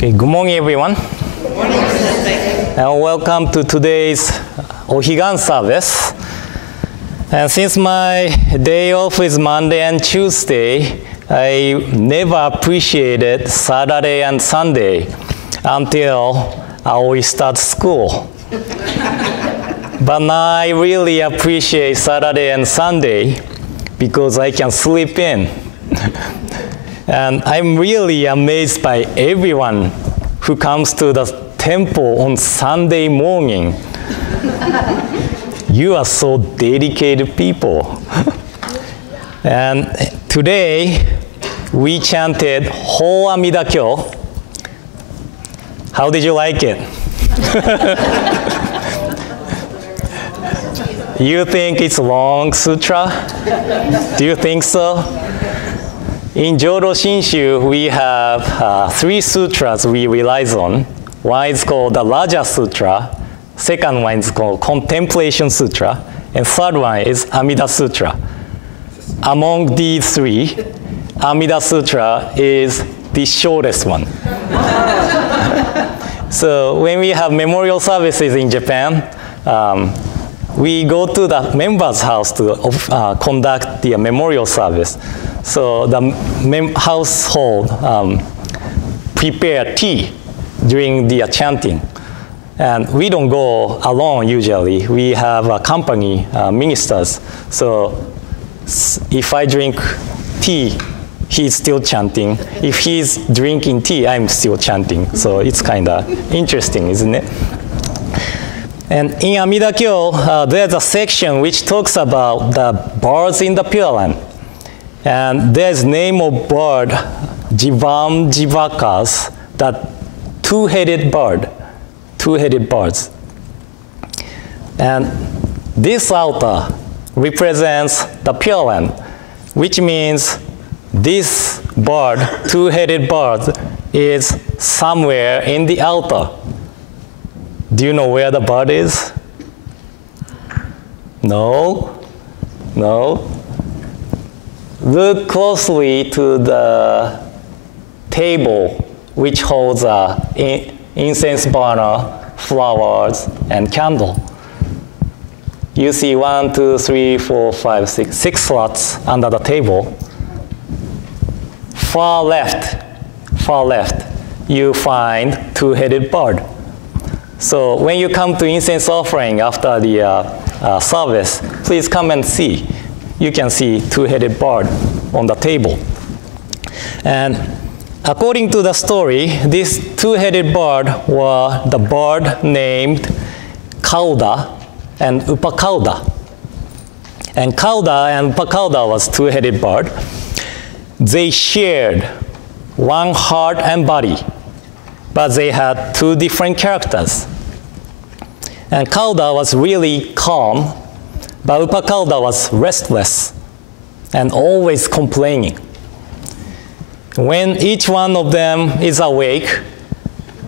Okay, good morning, everyone. Good morning. And welcome to today's O-Higan service. And since my day off is Monday and Tuesday, I never appreciated Saturday and Sunday until we start school. But now I really appreciate Saturday and Sunday because I can sleep in. And I'm really amazed by everyone who comes to the temple on Sunday morning. You are so dedicated people. And today, we chanted Ho Amida Kyo. How did you like it? You think it's a long sutra? Do you think so? In Jodo Shinshu, we have 3 sutras we rely on. One is called the Raja Sutra, second one is called Contemplation Sutra, and third one is Amida Sutra. Among these 3, Amida Sutra is the shortest one. So when we have memorial services in Japan, we go to the member's house to conduct the memorial service. So the household prepare tea during the chanting. And we don't go alone usually. We have company ministers. So if I drink tea, he's still chanting. If he's drinking tea, I'm still chanting. So it's kind of interesting, isn't it? And in Amida Kyo, there's a section which talks about the birds in the Pure Land. And there's name of bird, Jivam Jivakas, that two-headed birds. And this altar represents the Pure Land, which means this bird, two-headed bird, is somewhere in the altar. Do you know where the bird is? No? No? Look closely to the table which holds incense burner, flowers, and candle. You see 1, 2, 3, 4, 5, 6 slots under the table. Far left, you find two-headed bird. So when you come to incense offering after the service, please come and see. You can see two-headed bird on the table. And according to the story, this two-headed bird was the bird named Kauda and Upakauda. And Kauda and Upakauda was two-headed bird. They shared one heart and body, but they had 2 different characters. And Kauda was really calm, but Upakauda was restless and always complaining. When each one of them is awake,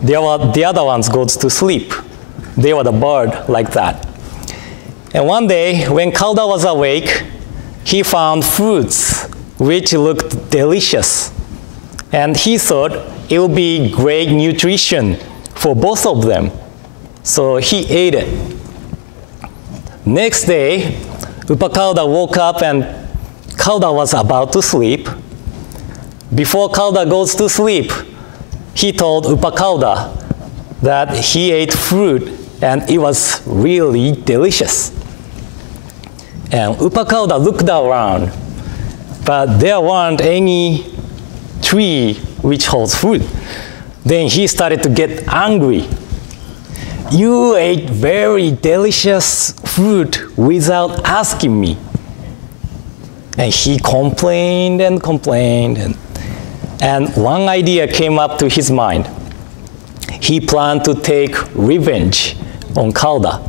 the other ones goes to sleep. They were the bird like that. And one day, when Kauda was awake, he found fruits which looked delicious. And he thought it would be great nutrition for both of them. So he ate it. Next day, Upakauda woke up and Kauda was about to sleep. Before Kauda goes to sleep, he told Upakauda that he ate fruit and it was really delicious. And Upakauda looked around, but there weren't any tree which holds fruit. Then he started to get angry. You ate very delicious fruit without asking me. And he complained and complained. And one idea came up to his mind. He planned to take revenge on Kauda.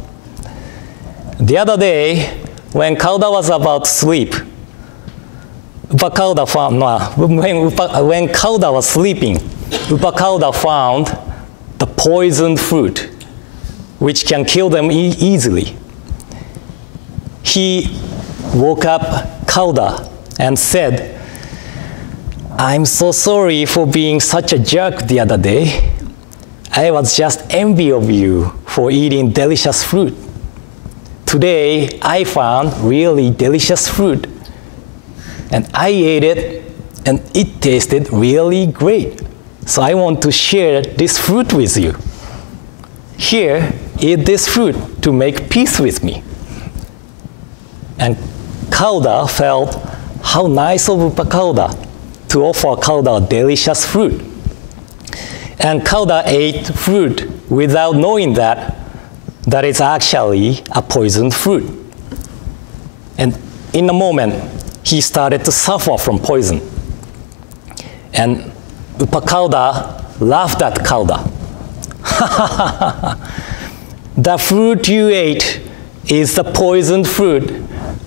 The other day, when Kauda was about to sleep, when Kauda was sleeping, Upakauda found the poisoned fruit, which can kill them easily. He woke up Kauda and said, I'm so sorry for being such a jerk the other day. I was just envy of you for eating delicious fruit. Today, I found really delicious fruit. And I ate it, and it tasted really great. So I want to share this fruit with you. Here, eat this fruit to make peace with me. And Kauda felt how nice of Upakauda to offer Kauda delicious fruit. And Kauda ate fruit without knowing that it's actually a poisoned fruit. And in a moment, he started to suffer from poison. And Upakauda laughed at Kauda. The fruit you ate is the poisoned fruit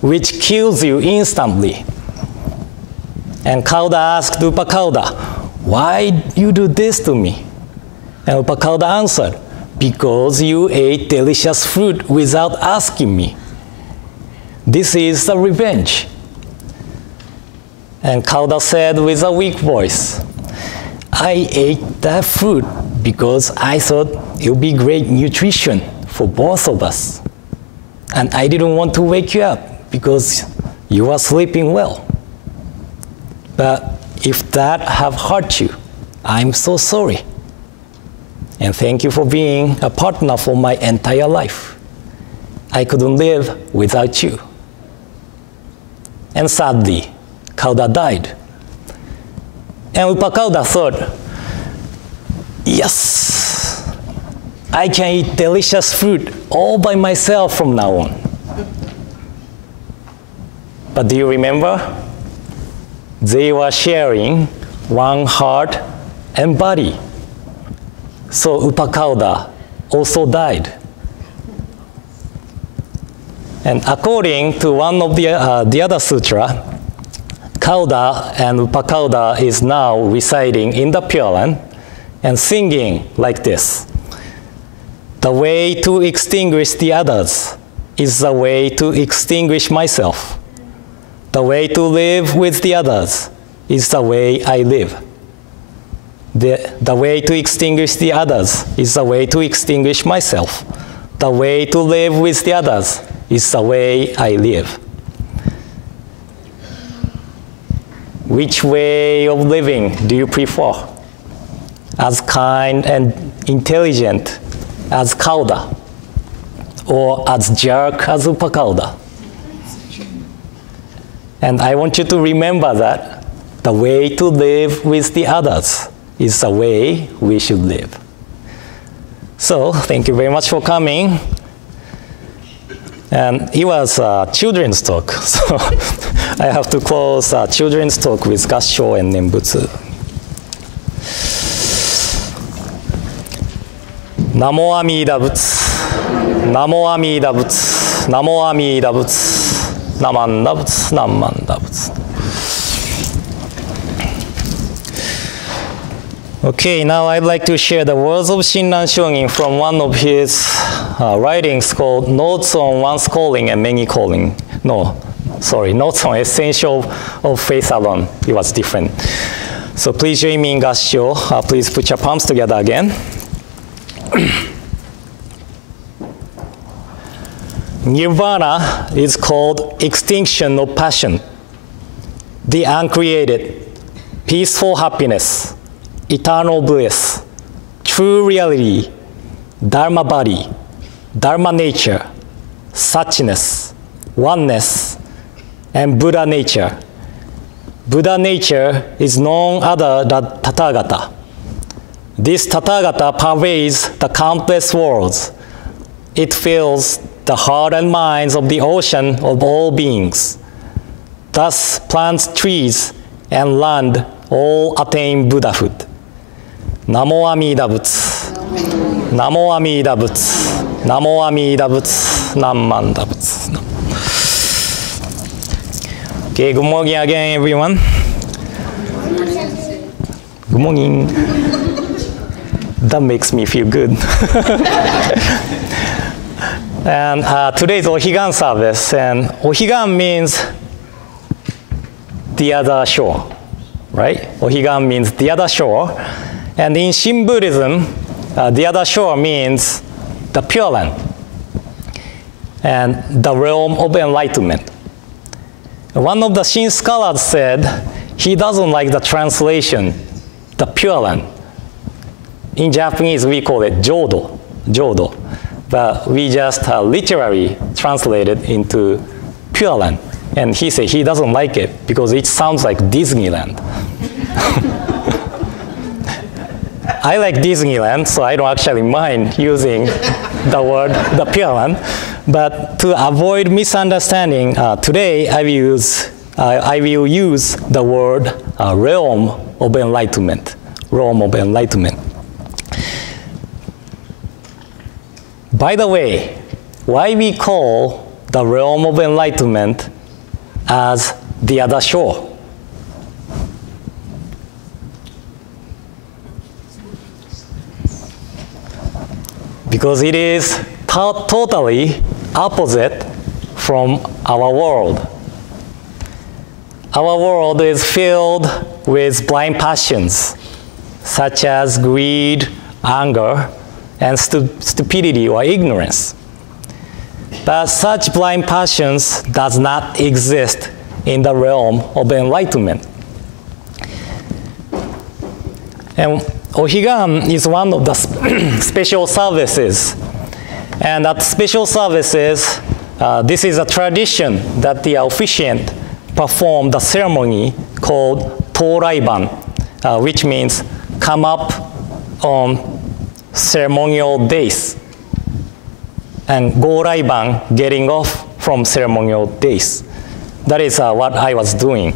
which kills you instantly. And Kauda asked Upakauda, why you do this to me? And Upakauda answered, because you ate delicious fruit without asking me. This is the revenge. And Kauda said with a weak voice, I ate that fruit because I thought it would be great nutrition for both of us. And I didn't want to wake you up because you were sleeping well. But if that have hurt you, I'm so sorry. And thank you for being a partner for my entire life. I couldn't live without you. And sadly, Kauda died. And Upakauda thought, yes, I can eat delicious fruit all by myself from now on. But do you remember? They were sharing one heart and body. So Upakauda also died. And according to one of the other sutra, Kauda and Upakauda is now residing in the Pure Land and singing like this. The way to extinguish the others is the way to extinguish myself. The way to live with the others is the way I live. The way to extinguish the others is the way to extinguish myself. The way to live with the others is the way I live. Which way of living do you prefer? As kind and intelligent as Kauda, or as jerk as Upakauda? And I want you to remember that the way to live with the others is the way we should live. So, thank you very much for coming. And it was a children's talk, so I have to close children's talk with Gassho and Nembutsu. Namo Amida Butsu, Namo Amida Butsu, Namo Amida Butsu, Namanda Butsu, Namanda Butsu. Okay, now I'd like to share the words of Shinran Shungin from one of his writings called Notes on One's Calling and Many Calling. Notes on Essential of Faith Alone. It was different. So please join me in Gassho. Please put your palms together again. Nirvana is called extinction of passion, the uncreated, peaceful happiness, eternal bliss, true reality, Dharma body, Dharma nature, suchness, oneness, and Buddha nature. Buddha nature is none other than Tathagata. This Tathagata pervades the countless worlds. It fills the heart and minds of the ocean of all beings. Thus, plants, trees, and land all attain Buddhahood. Namo Amida Butsu. Namo Amida Butsu. Namo Amida Butsu. Namanda Butsu. Okay, good morning again, everyone. Good morning. That makes me feel good. And today's O-Higan service, and O-Higan means the other shore, right? O-Higan means the other shore. And in Shin Buddhism, the other shore means the Pure Land and the realm of enlightenment. One of the Shin scholars said he doesn't like the translation, the Pure Land. In Japanese, we call it Jodo, Jodo. But we just literally translate it into Pure Land. And he said he doesn't like it because it sounds like Disneyland. I like Disneyland, so I don't actually mind using the word, the Pure Land. But to avoid misunderstanding, today I will use the word realm of enlightenment. Realm of enlightenment. By the way, why we call the realm of enlightenment as the other shore? Because it is totally opposite from our world. Our world is filled with blind passions, such as greed, anger, and stupidity or ignorance. But such blind passions does not exist in the realm of enlightenment. And O-Higan is one of the special services. And at special services, this is a tradition that the officiant perform the ceremony called Toraiban, which means come up on ceremonial days, and Goraiban, getting off from ceremonial days. That is what I was doing.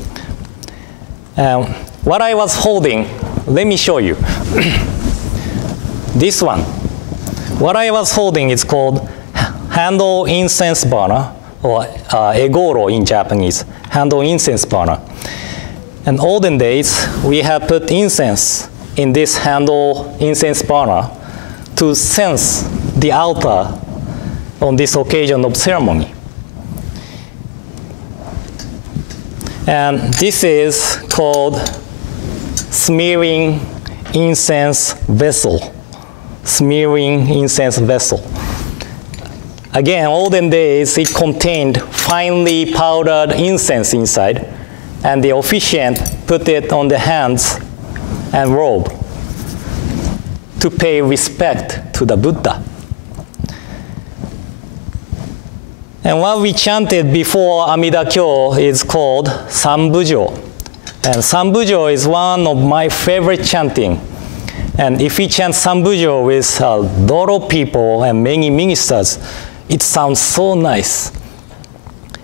What I was holding, let me show you. This one. What I was holding is called handle incense burner, or egoro in Japanese, handle incense burner. And olden days, we have put incense in this handle incense burner to sense the altar on this occasion of ceremony. And this is called smearing incense vessel. Smearing incense vessel. Again, olden days, it contained finely powdered incense inside, and the officiant put it on the hands and robe to pay respect to the Buddha. And what we chanted before Amida Kyo is called Sambujo. And Sambujo is one of my favorite chanting. And if we chant Sambujo with a lot of people and many ministers, it sounds so nice.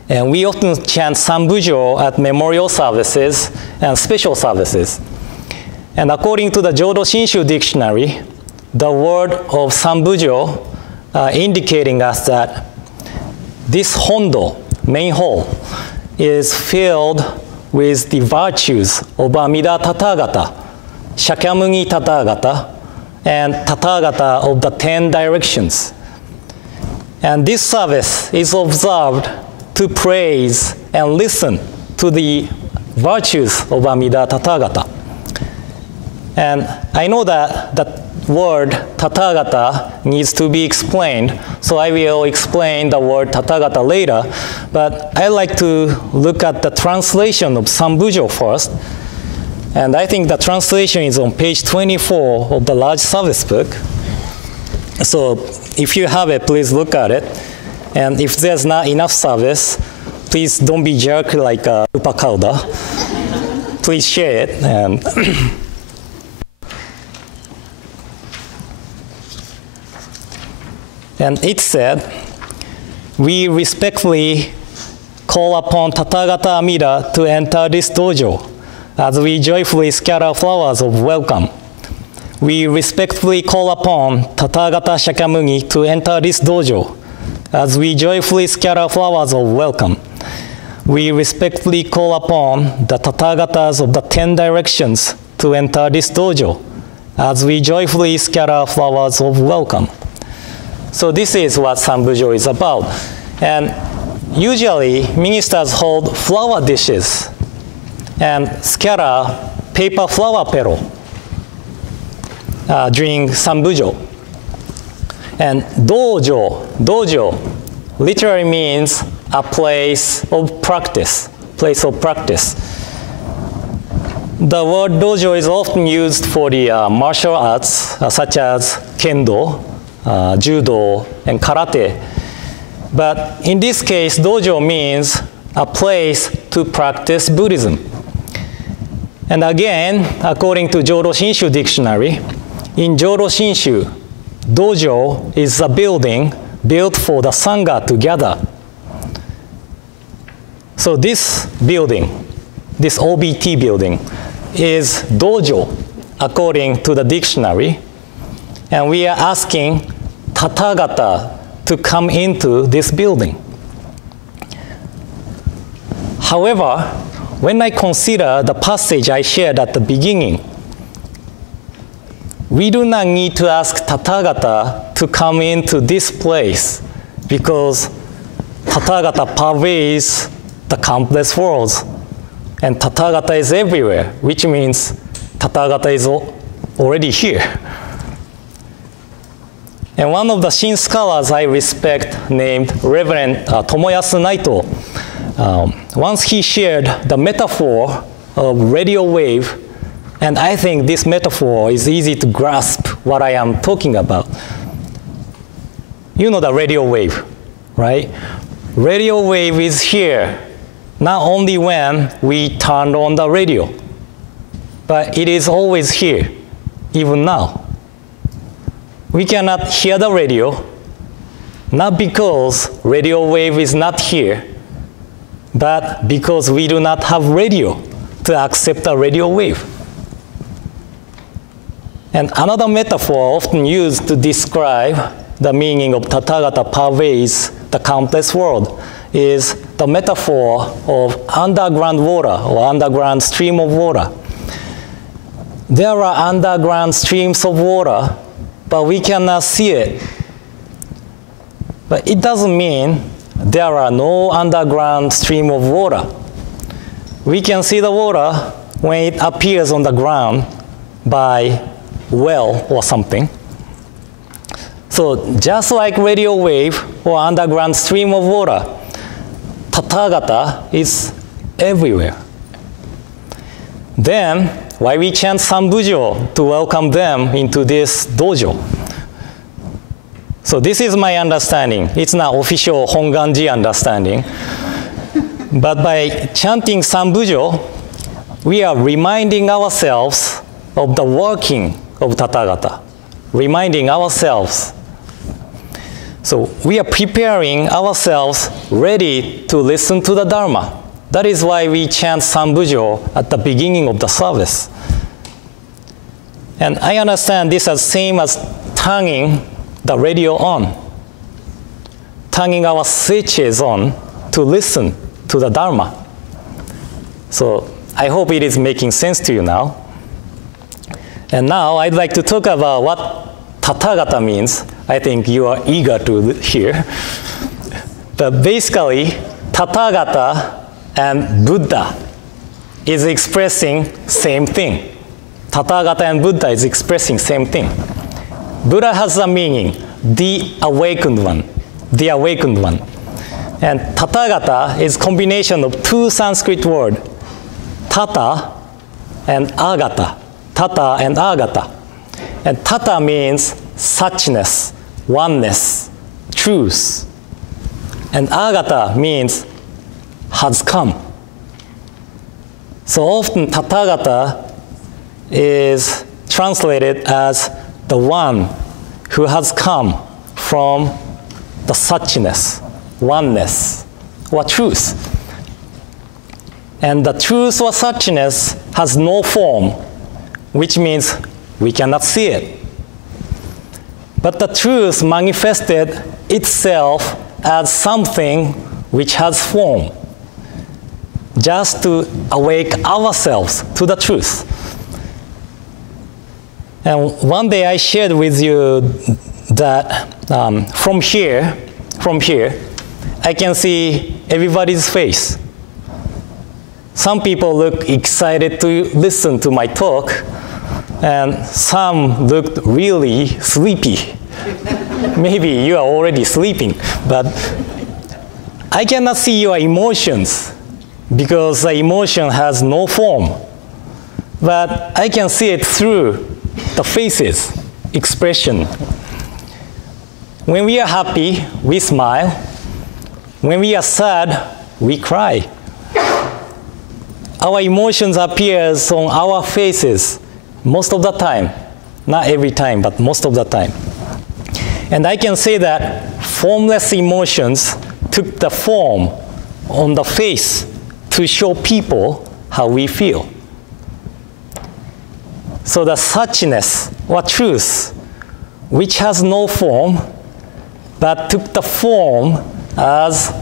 And we often chant Sambujo at memorial services and special services. And according to the Jodo Shinshu dictionary, the word of Sambujo indicating us that this hondo, main hall, is filled with the virtues of Amida Tathagata, Shakyamuni Tathagata, and Tathagata of the 10 directions. And this service is observed to praise and listen to the virtues of Amida Tathagata. And I know that the word Tathagata needs to be explained, so I will explain the word Tathagata later, but I like to look at the translation of Sambujo first. And I think the translation is on page 24 of the large service book. So if you have it, please look at it. And if there's not enough service, please don't be jerk like Upakauda. Please share it. And and it said, we respectfully call upon Tathagata Amida to enter this dojo as we joyfully scatter flowers of welcome. We respectfully call upon Tathagata Shakyamuni to enter this dojo as we joyfully scatter flowers of welcome. We respectfully call upon the Tathagatas of the 10 directions to enter this dojo as we joyfully scatter flowers of welcome. So this is what Sambujo is about. And usually, ministers hold flower dishes and scatter paper flower petal. during Sambujo. And dojo literally means a place of practice, The word dojo is often used for the martial arts, such as kendo, judo, and karate. But in this case, dojo means a place to practice Buddhism. And again, according to Jodo Shinshu dictionary, in Jodo Shinshu, dojo is a building built for the Sangha to gather. So this building, this OBT building, is dojo according to the dictionary. And we are asking Tathagata to come into this building. However, when I consider the passage I shared at the beginning, we do not need to ask Tathagata to come into this place because Tathagata pervades the countless worlds and Tathagata is everywhere, which means Tathagata is already here. And one of the Shin scholars I respect named Reverend Tomoyasu Naito, once he shared the metaphor of radio wave, and I think this metaphor is easy to grasp what I am talking about. You know the radio wave, right? Radio wave is here, not only when we turn on the radio, but it is always here, even now. We cannot hear the radio, not because radio wave is not here, but because we do not have radio to accept the radio wave. And another metaphor often used to describe the meaning of Tathagata pervades the countless world is the metaphor of underground water or underground stream of water. There are underground streams of water, but we cannot see it. But it doesn't mean there are no underground stream of water. We can see the water when it appears on the ground by well or something. So just like radio wave or underground stream of water, Tathagata is everywhere. Then, why we chant Sambujo to welcome them into this dojo? So this is my understanding. It's not official Hongwanji understanding. But by chanting Sambujo, we are reminding ourselves of the working of Tathagata, reminding ourselves. So we are preparing ourselves ready to listen to the Dharma. That is why we chant Sambujo at the beginning of the service. And I understand this as same as turning the radio on, turning our switches on to listen to the Dharma. So I hope it is making sense to you now. And now I'd like to talk about what Tathagata means. I think you are eager to hear. But basically, Tathagata and Buddha is expressing same thing. Tathagata and Buddha is expressing same thing. Buddha has a meaning, the awakened one, the awakened one. And Tathagata is combination of two Sanskrit words, Tata and Agata. Tata and Agata. And Tata means suchness, oneness, truth. And Agata means has come. So often Tathagata is translated as the one who has come from the suchness, oneness, or truth. And the truth or suchness has no form, which means we cannot see it. But the truth manifested itself as something which has form, just to awake ourselves to the truth. And one day I shared with you that from here, I can see everybody's face. Some people look excited to listen to my talk, and some looked really sleepy. Maybe you are already sleeping, but I cannot see your emotions because the emotion has no form. But I can see it through the faces, expression. When we are happy, we smile. When we are sad, we cry. Our emotions appears on our faces most of the time. Not every time, but most of the time. And I can say that formless emotions took the form on the face to show people how we feel. So the suchness or truth, which has no form, but took the form as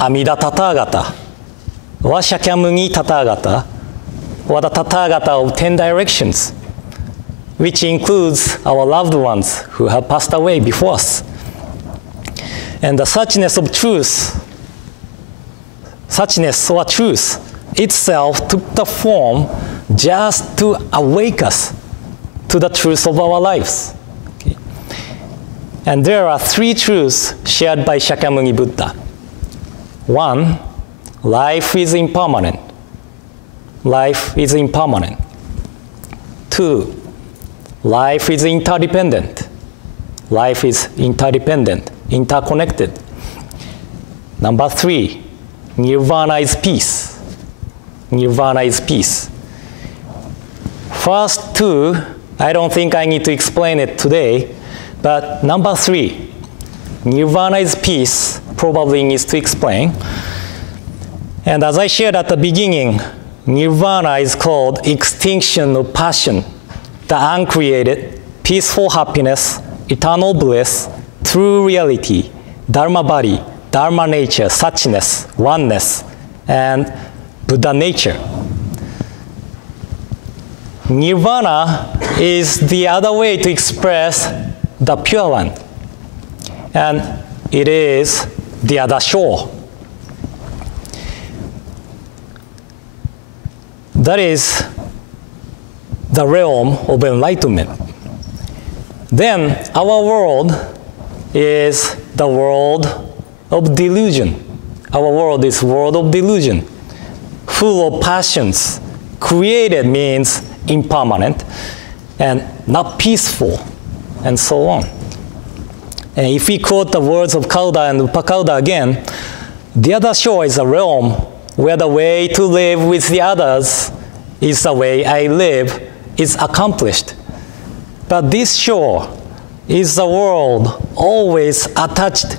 Amida Tathagata, or Shakyamuni Tathagata, or the Tathagata of 10 directions, which includes our loved ones who have passed away before us. And the suchness of truth, suchness or truth itself took the form just to awake us to the truth of our lives. Okay. And there are 3 truths shared by Shakyamuni Buddha. 1, life is impermanent. Life is impermanent. 2, life is interdependent. Life is interdependent, interconnected. Number 3, nirvana is peace. Nirvana is peace. First 2, I don't think I need to explain it today, but number 3, nirvana is peace, probably needs to explain. And as I shared at the beginning, nirvana is called extinction of passion, the uncreated, peaceful happiness, eternal bliss, true reality, Dharma body, Dharma nature, suchness, oneness, and Buddha nature. Nirvana is the other way to express the Pure One, and it is the other shore. That is the realm of enlightenment. Then our world is the world of delusion. Our world is world of delusion, full of passions. Created means impermanent and not peaceful, and so on. And if we quote the words of Kauda and Upakauda again, the other shore is a realm where the way to live with the others is the way I live is accomplished. But this shore is the world always attached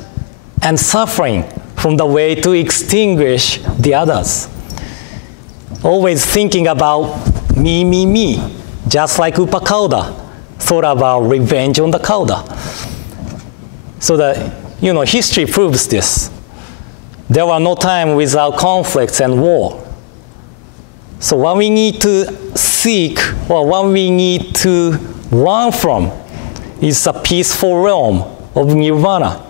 and suffering from the way to extinguish the others. Always thinking about me, me, me, just like Upakauda thought about revenge on the Kauda. So that, history proves this. There were no time without conflicts and war. So what we need to seek, or what we need to run from, is a peaceful realm of nirvana.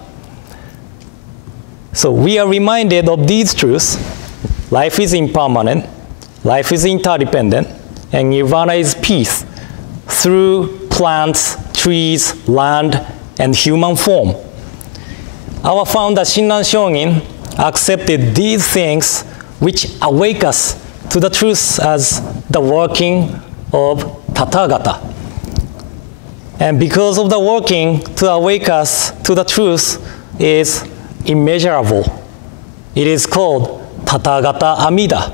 So we are reminded of these truths. Life is impermanent, life is interdependent, and nirvana is peace through plants, trees, land, and human form. Our founder Shinran Shonin accepted these things which awake us to the truth as the working of Tathagata. And because of the working to awake us to the truth is immeasurable. It is called Tathagata Amida.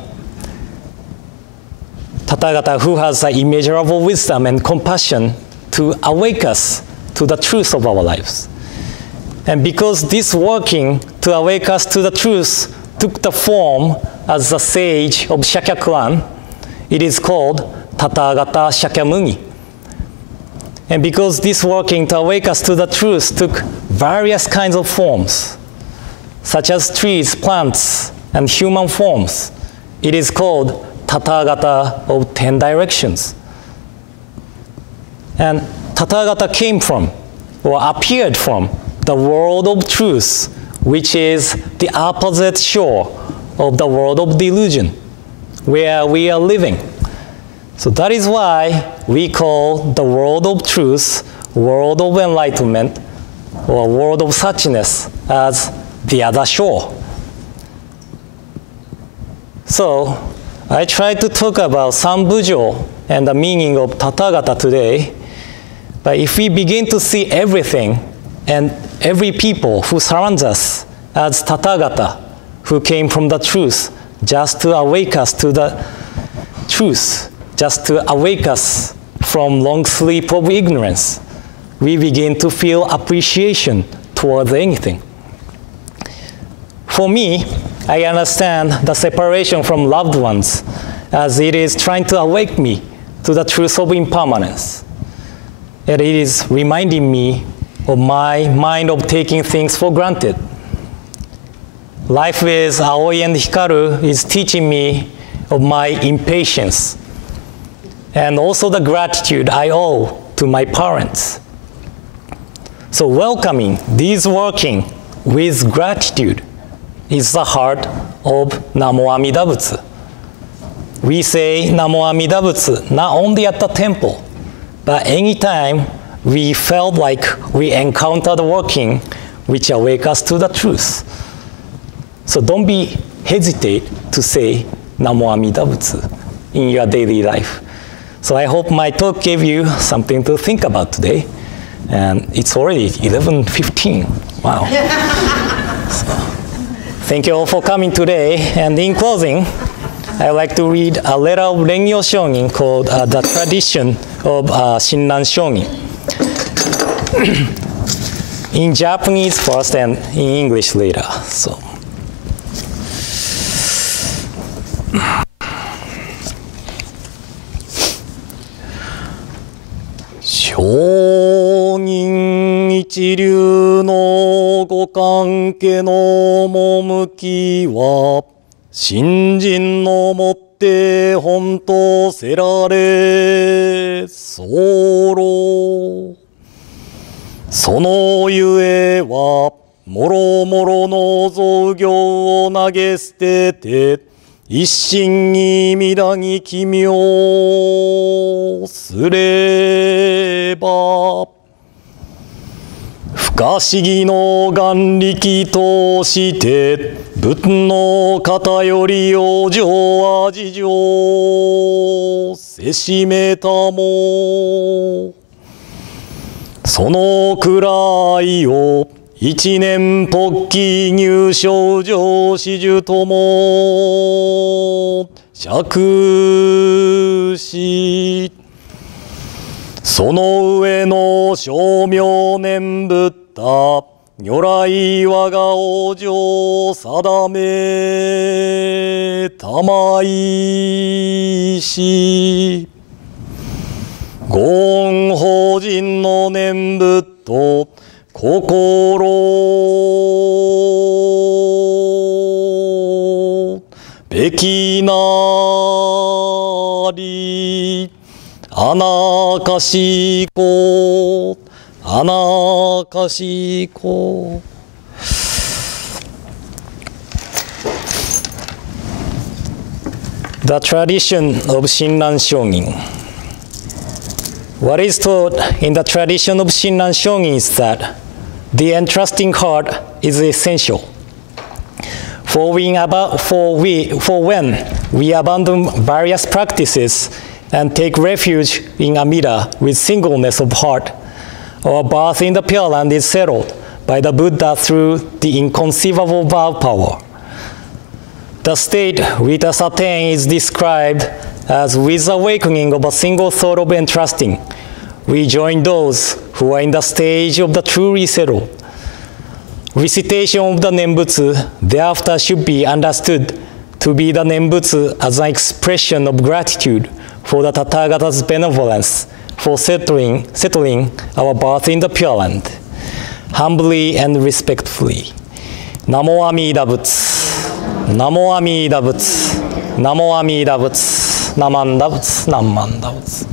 Tathagata, who has an immeasurable wisdom and compassion to awake us to the truth of our lives. And because this working to awake us to the truth took the form as the sage of Shakya clan, it is called Tathagata Shakyamuni. And because this working to awake us to the truth took various kinds of forms, such as trees, plants, and human forms, it is called Tathagata of 10 directions. And Tathagata came from, or appeared from, the world of truth, which is the opposite shore of the world of delusion, where we are living. So that is why we call the world of truth, world of enlightenment, or world of suchness as the other shore. So I try to talk about Sambujo and the meaning of Tathagata today. But if we begin to see everything and every people who surrounds us as Tathagata, who came from the truth, just to awake us to the truth, just to awake us from long sleep of ignorance, we begin to feel appreciation towards anything. For me, I understand the separation from loved ones as it is trying to awake me to the truth of impermanence. And it is reminding me of my mind of taking things for granted. Life with Aoi and Hikaru is teaching me of my impatience and also the gratitude I owe to my parents. So welcoming these working with gratitude is the heart of Namo Amida Butsu. We say Namo Amida Butsu not only at the temple, but anytime we felt like we encountered working which awake us to the truth. So don't be hesitate to say Namo Amida Butsu in your daily life. So I hope my talk gave you something to think about today. And it's already 11:15. Wow. So, thank you all for coming today. And in closing, I'd like to read a letter of Rengyo Shonin called The Tradition of Shinran Shonin. In Japanese first and in English later. So. Shonin一流のご関係の趣は信心のもって本当せられ候。そのゆえはもろもろの造業を投げ捨てて一心に乱ぎ奇妙すれば不可思議の眼力として仏の偏りを上味上せしめたもそのくらいを一年発起入賞上始終とも釈しその上の称名念仏た如来我が往生定めたまいしご恩法人の念仏と心べきなりあなかしこあなかしこThe tradition of Shinran Shonin. What is taught in the tradition of Shinran Shonin is that the entrusting heart is essential. For when we abandon various practices and take refuge in Amida with singleness of heart, our birth in the Pure Land is settled by the Buddha through the inconceivable vow power. The state we thus attain is described as with awakening of a single thought of entrusting. We join those who are in the stage of the truly settled. Recitation of the Nembutsu thereafter should be understood to be the Nembutsu as an expression of gratitude for the Tathagata's benevolence for settling our birth in the Pure Land. Humbly and respectfully. Namo Amida Butsu. Namo Amida Butsu. Namo Amida Butsu. Namanda Butsu. Namanda Butsu.